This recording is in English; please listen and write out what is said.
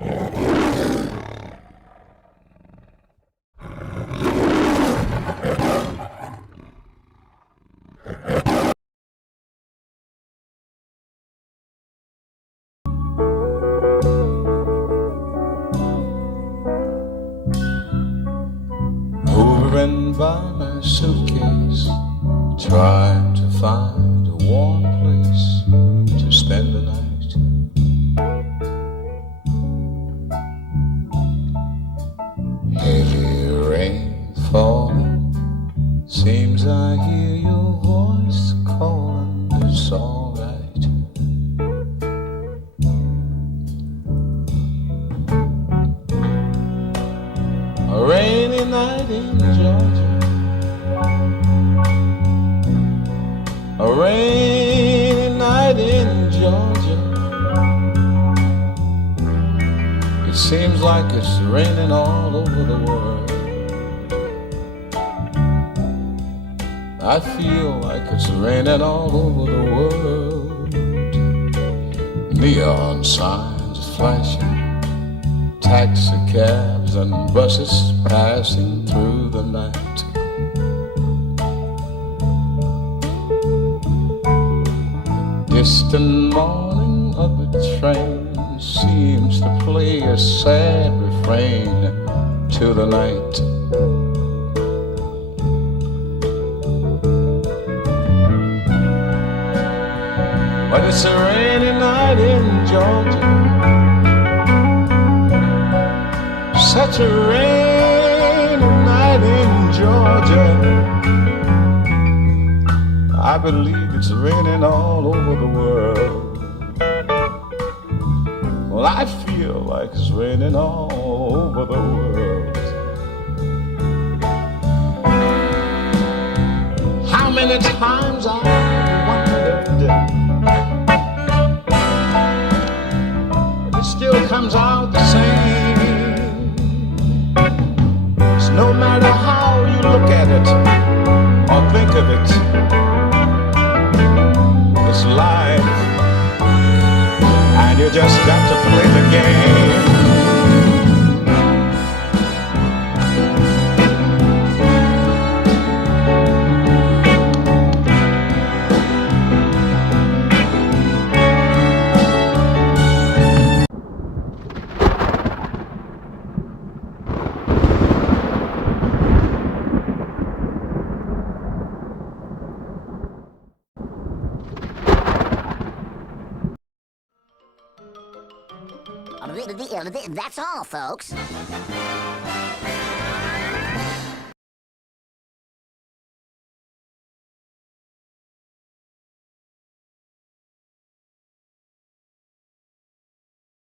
Hovering by my suitcase, trying to find a warm place to spend the night. Heavy rain falling, seems I hear your voice calling. It's alright. A rainy night in Georgia, a rainy night in Georgia. It seems like it's raining all over the world. I feel like it's raining all over the world. Neon signs flashing, taxi cabs and buses passing through the night. Distant mourning of the train seems to play a sad refrain to the night. But it's a rainy night in Georgia, such a rainy night in Georgia. I believe it's raining all over the world. Well, I feel like it's raining all over the world. How many times I wondered, but it still comes out the same. It's no matter how you look at it or think of it, it's life, and you just got to play the game. That's all, folks.